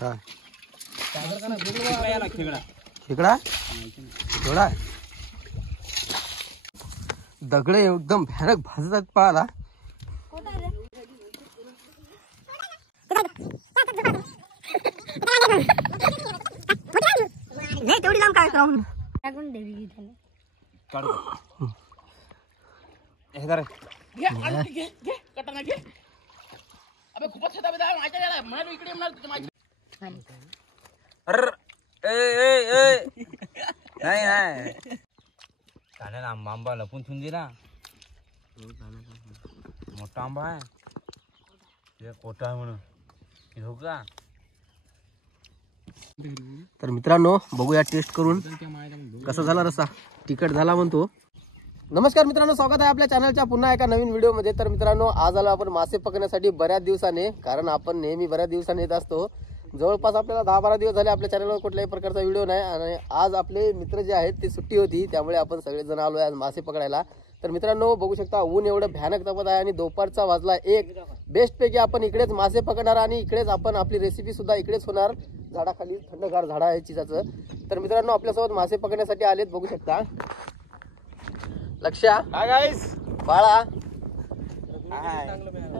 काय खेकडा खेकडा दगडे एकदम भयानक भाजतात पाहाला. तेवढी लांब काय काढायला आंबा लपून ठेवून दिला. मोठा आंबा आहे ते कोटा आहे म्हणून घेऊ का. तर मित्रांनो बघूया टेस्ट करून कसा झाला रस्सा. तिखट झाला म्हणतो. नमस्कार मित्रांनो, स्वागत आहे आपल्या चॅनलच्या पुन्हा एका नवीन व्हिडिओमध्ये. तर मित्रांनो आज आलो आपण मासे पकडण्यासाठी बऱ्याच दिवसाने, कारण आपण नेहमी बऱ्याच दिवसांनी येत असतो. जवळपास आपल्याला 10-12 दिवस झाले आपल्या चॅनलवर कुठल्याही प्रकारचा व्हिडिओ नाही. आणि आज आपले मित्र जे आहेत ते सुट्टी होती, त्यामुळे आपण सगळेजण आलो आहे आज मासे पकडायला. तर मित्रांनो बघू शकता ऊन एवढं भयानक तपत आहे आणि दुपारचा वाजला 1. बेस्ट पैकी आपण इकडेच मासे पकडणार आणि इकडेच आपण आपली रेसिपी सुद्धा इकडेच होणार. झाडाखाली थंडगार झाड आहे चिजाचं. तर मित्रांनो आपल्यासोबत मासे पकडण्यासाठी आलेत, बघू शकता. लक्ष्या, हा गाईस, बाळा,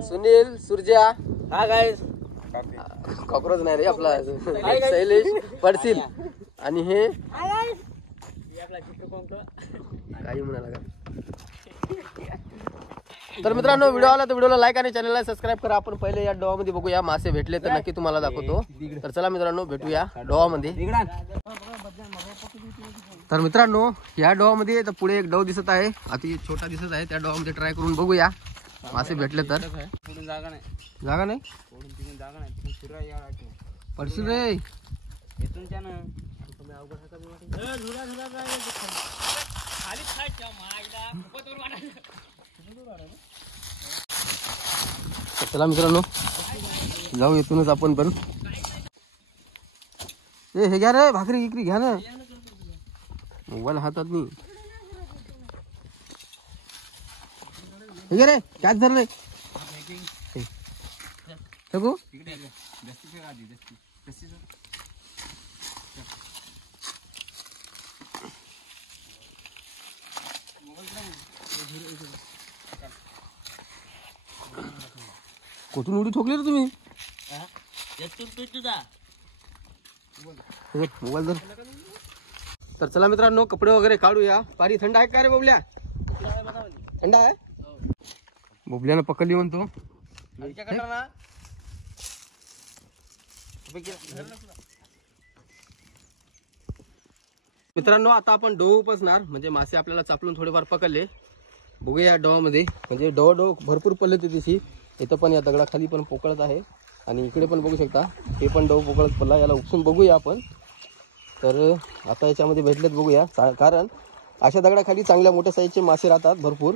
सुनील, सूर्या, हा गाईस, कॉक्रोच नाही रे आपला, शैलेश, पडशील आणि हे काही म्हणाला का. तर मित्रांनो व्हिडिओ आला तर व्हिडिओला लाईक आणि चॅनलला सबस्क्राईब करा. आपण पहिले या डोहामध्ये बघूया मासे भेटले तर नक्की तुम्हाला दाखवतो. तर चला मित्रांनो भेटूया डोहामध्ये. तर मित्रांनो या डोहामध्ये तर पुढे एक डोह दिसत आहे, अति छोटा दिसत आहे. त्या डोहामध्ये ट्राय करून बघूया मासे भेटले तर. जागा नाही, जागा नाही पडशील रे. येतून त्यानं चला मित्रांनो जाऊ येथूनच आपण पण. हे घ्या रे, भाकरी गिकरी घ्या ना, मोबाईल हातात नाही. हे घे रे, कॅच धर रे. बघू कुठून उडी ठोकली रे तुम्ही. मोबाईल धर. तर चला मित्रांनो कपडे वगैरे काढूया. पाणी थंड आहे का रे बबल्या. थंड आहे. बबल्यानं पकडली म्हणतो. मित्रांनो आता आपण डोह उपसणार, म्हणजे मासे आपल्याला चापलून थोडेफार पकडले. बघूया डोहामध्ये, म्हणजे डोह भरपूर पडले ते दिवशी. इथं पण या दगडाखाली पण पोकळत आहे आणि इकडे पण बघू शकता हे पण डोह पोकळत पडला. याला उपसून बघूया आपण. तर आता याच्यामध्ये भेटलेत बघूया, कारण अशा दगडाखाली चांगल्या मोठ्या साईजचे मासे राहतात भरपूर.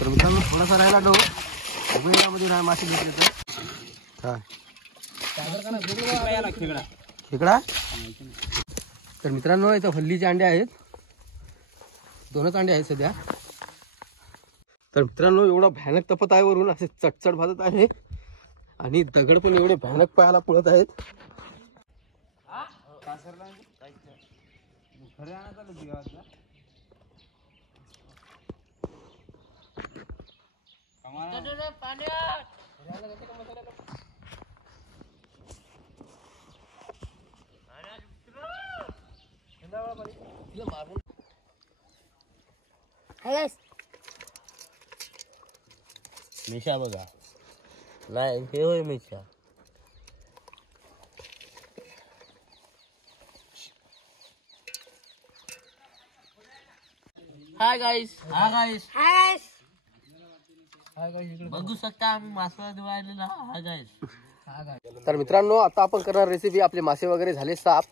तर मित्रांनो थोडासा राहिला डोह, बघूया यामध्ये मासे भेटले तर. खेकडा. तर मित्रांनो इथं हल्लीचे अंडे आहेत, 2च अंडे आहेत सध्या. तर मित्रांनो एवढा भयानक तपत आहे, वरून असे चटचट भाजत आहे आणि दगड पण एवढे भयानक पायाला पडत आहेत. मिशा बघा, नाही हे होय मिशा. हाय गाईस, हा गाईस, हाय गाईस, बघू शकता आम्ही मासा धुवायला. हा गाईस. तर मित्रांनो आता आपण करणार रेसिपी. आपले मासे वगैरे झाले साफ.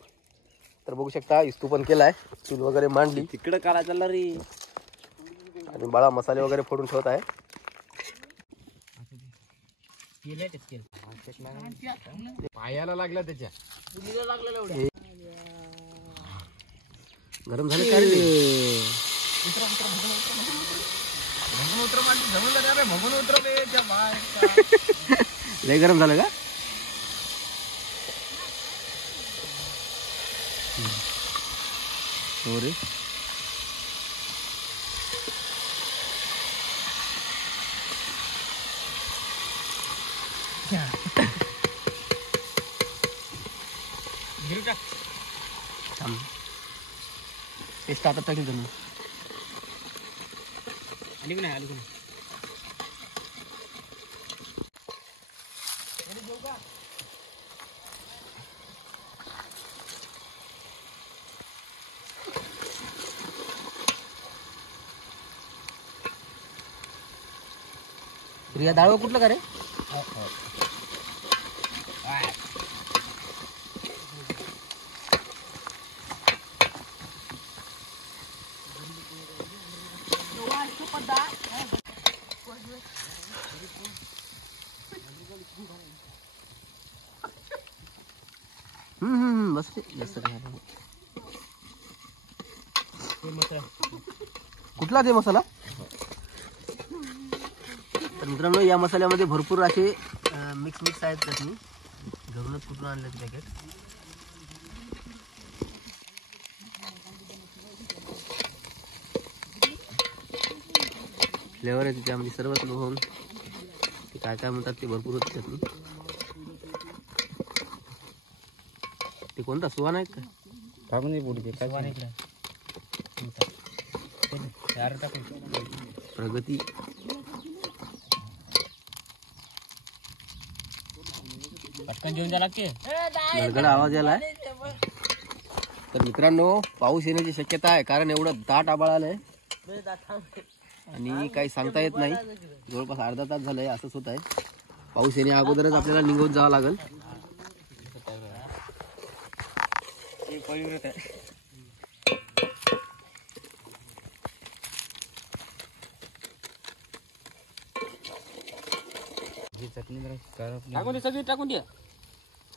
तर बघू शकता इस्तू पण केलाय, चूल वगैरे मांडली. तिकडं काढा चालला रे. आणि बाळा मसाले वगैरे फोडून ठेवत आहे. पायाला लागला त्याच्या. गरम झाले काय रे. लय गरम झालं का? हो रे. पेस्ट आता टाकेल तुम्ही. प्रिया डाळ कुठलं का रे? बस जास्त कुठला ते मसाला? तर मित्रांनो या मसाल्यामध्ये भरपूर असे मिक्स आहेत. चटणी घरूनच कुठून आणले ते पॅकेट. फ्लेवर आहे त्याच्यामध्ये सर्वच लोहून ते काय काय म्हणतात ते भरपूर होते चटणी. ते कोणता सुहाना आहे का? टाकून दे पुढे काय प्रगती. पटकन जेवण द्या लागते. गडगड आवाज यायला. तर मित्रांनो पाऊस येण्याची शक्यता आहे कारण एवढं दाट आभाळ आलंय आणि काही सांगता येत नाही. जवळपास अर्धा तास झालंय असंच होत आहे. पाऊस येण्या अगोदरच आपल्याला निघून जावं लागेल. सगळी टाकून द्या.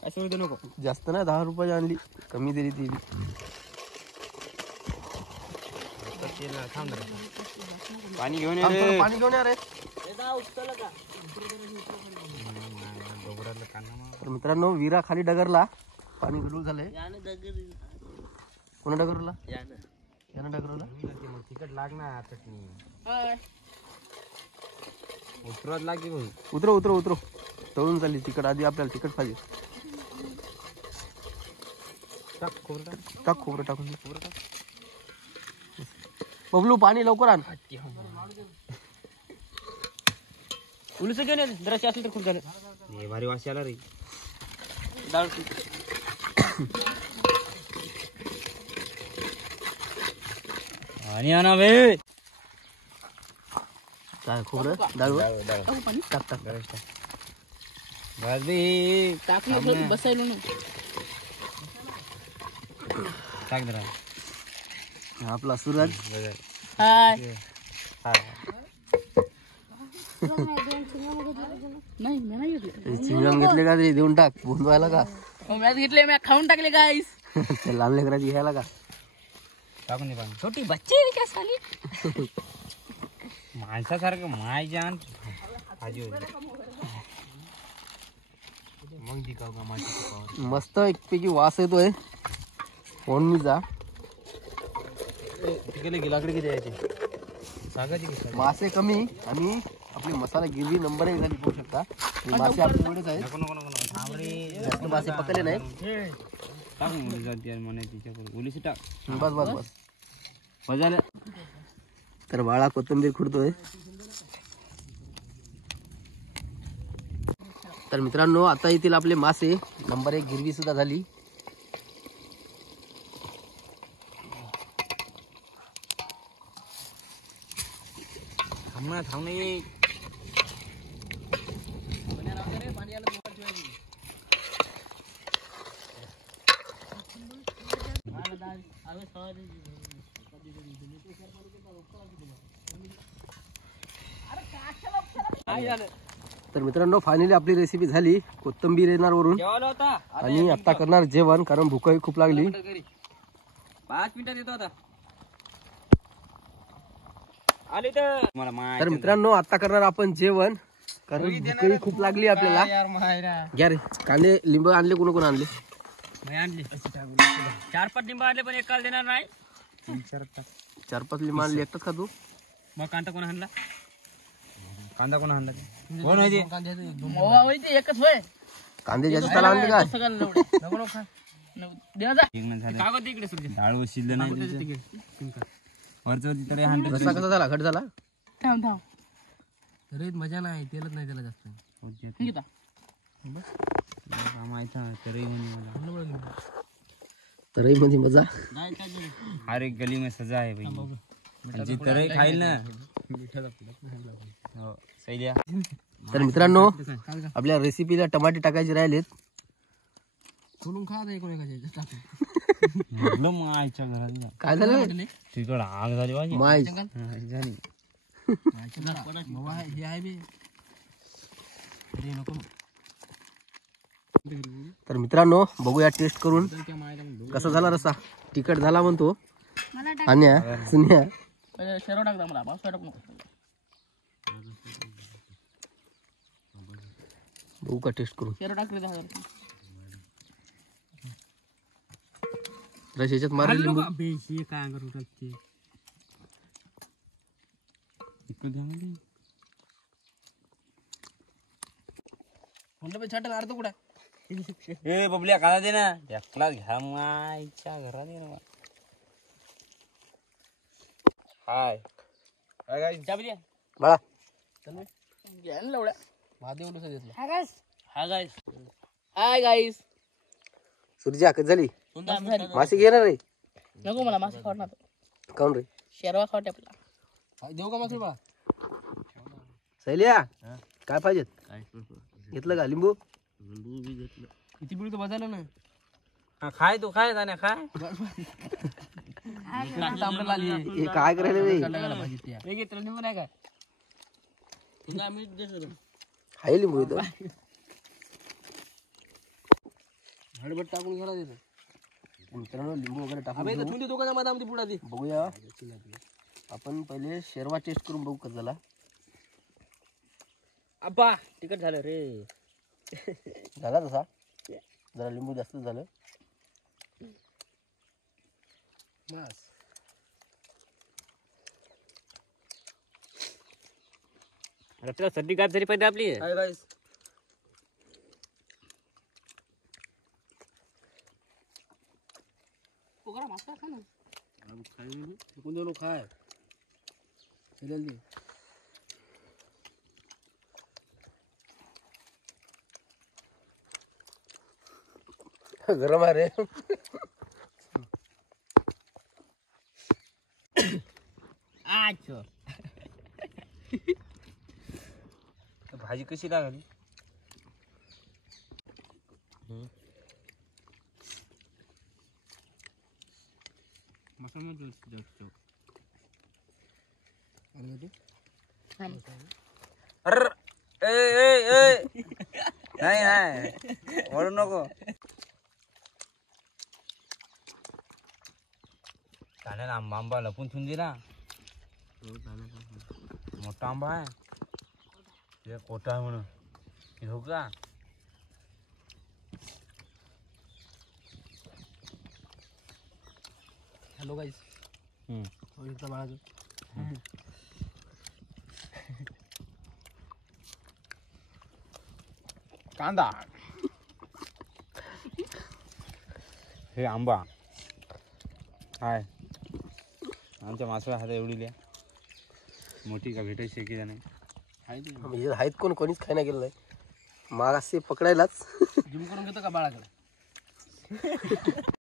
काय सोडू नको. जास्त नाही 10 रुपये आणली. कमी दिली ती. पाणी घेऊन पाणी घेऊन या रे. तर मित्रांनो विरा खाली डगरला. पाणी गडूळ झालंय. कोणा डगरला? यानं डगरला. तिकट लागणार चटणी. उतरत लागते. उतरो उतरो उतरो. तळून चालली तिकट. आधी आपल्याला तिकट पाहिजे. टाक खोबरं टाकून दे. बबलू पाणी लवकर आण. उलस घेऊन जराशी असली तर खूप झालं. हे भारी वास आला रे. डाळ आणि आणा बे. काय खोबरं डाळ टाक टाक. बस बे टाकून बसायलो ना. टाक जरा. आपला सूरज. हाय. नाही मी नाही घेतले. चिंगम घेतले का तरी देऊन टाक. बोंदवायला का? मॅच घेतले. मी खाऊन टाकले गाईस. ते लहान लेकराची घ्यायला का? टाकून दे पाणी. छोटी बच्चे काय साली. माणसासारखं माय जान भाजी होती. मग दिखाव का माझी. मस्त एकपैकी वास येतोय. फोडणीचा. तिकडे गिलाकडे किती यायचे. सांगायची मासे कमी आणि आपली मसाला गिरवी नंबर 1 झाली. बघू शकता मासे आपले एवढेच आहेत. जास्त मासे पकडले नाही. टाकून जाते म्हणे तिच्याकडे. ओलीसी टाक. बस बस बस. झालं. तर बाळा कोथिंबीर खुडतोय. तर मित्रांनो आता येथील आपले मासे नंबर 1 गिरवी सुद्धा झाली. थांबणे. तर मित्रांनो फायनली आपली रेसिपी झाली. कोथिंबीर येणार वरून आणि आता करणार जेवण कारण भूकही खूप लागली. 5 मिनिटात येतो आता. आले तर मला तर मित्रांनो आता करणार आपण जेवण कारण भूकही खूप लागली आपल्याला. घ्या रे कांदे लिंब आणले कोण आणले. आणले 4-5 लिंब आणले पण एकाला देणार नाही. 4-5 लिंब आणले एकटाच का तू. मग कांदा कोण आणला. कांदा कोण आणला कोण आहे ते. एकच होय कांदे जास्त त्याला आणले काय. इकडे डाळ शिजलं नाही वरचं तरी रस्सा कसा झाला घट झाला. थांब थांब अरे मजा नाही तेलच नाही त्याला जास्त. निकिता तरही मध्ये मजा. हर एक गली में सजा है भाई. जी तरही खाईल ना. हो सैल्या. तर मित्रांनो आपल्या रेसिपीला टमाटे टाकायचे राहिलेत. सोडून खा मायच्या घरात काय झालं तिकडं आग झाली पाहिजे. माय झाली हे आहे बे अरे नको तर मित्रांनो बघूया टेस्ट करून कसा झाला रस्सा. तिखट झाला म्हणतो. अन्या सुन्या शेरो टाकता मला पाऊस टाकू नको. बघू का टेस्ट करून. शेरो टाक रे रस याच्यात मारेल लिंबू. काय करू टाकते म्हणलं छाटन अर्ध कुठं ए बबल्या काला दे ना. एकला घ्या मायच्या घरात ये ना. हाय चाबी बाळा घ्यायला लावड्या महादेव डोसा घेतला. हाय गाईस सुरजी कधी झाली. भारी मासे घेणार रे. नको मला मासे खावणार काऊन रे. शेरवा खावटे आपला देऊ का मासे बा. सैल्या काय पाहिजेत घेतलं का लिंबू. किती बिळ तर बजायला ना. खाय तू खाय जाण्या खाय. हे काय करायला रे. हाय लिंबू इथं. हडबड टाकून घ्यायला देतो. मित्रांनो लिंबू वगैरे टाकून बघूया. आपण पहिले शेरवा टेस्ट करून बघू कसं झाला. अब्बा तिकट झालं रे. झाला तसा जरा लिंबू जास्त झालं. तुला सर्दी गाठ झाली पाहिजे आपली. खाय गरम आहे रे. भाजी कशी लागली. अरे नाही नाही ओरडू नको. कान्याला आंबा लपून ठेवून दिला. मोठा आंबा आहे ते कोटा आहे म्हणून घेऊ का. हॅलो गाईस. कांदा हे आंबा हाय. आमच्या मासळ्या हात एवढी लिया मोठी का भेटायची की नाही. आहेत कोणीच खायला गेलं नाही. मागासे पकडायलाच जिम करून घेतो का बाळाकडे.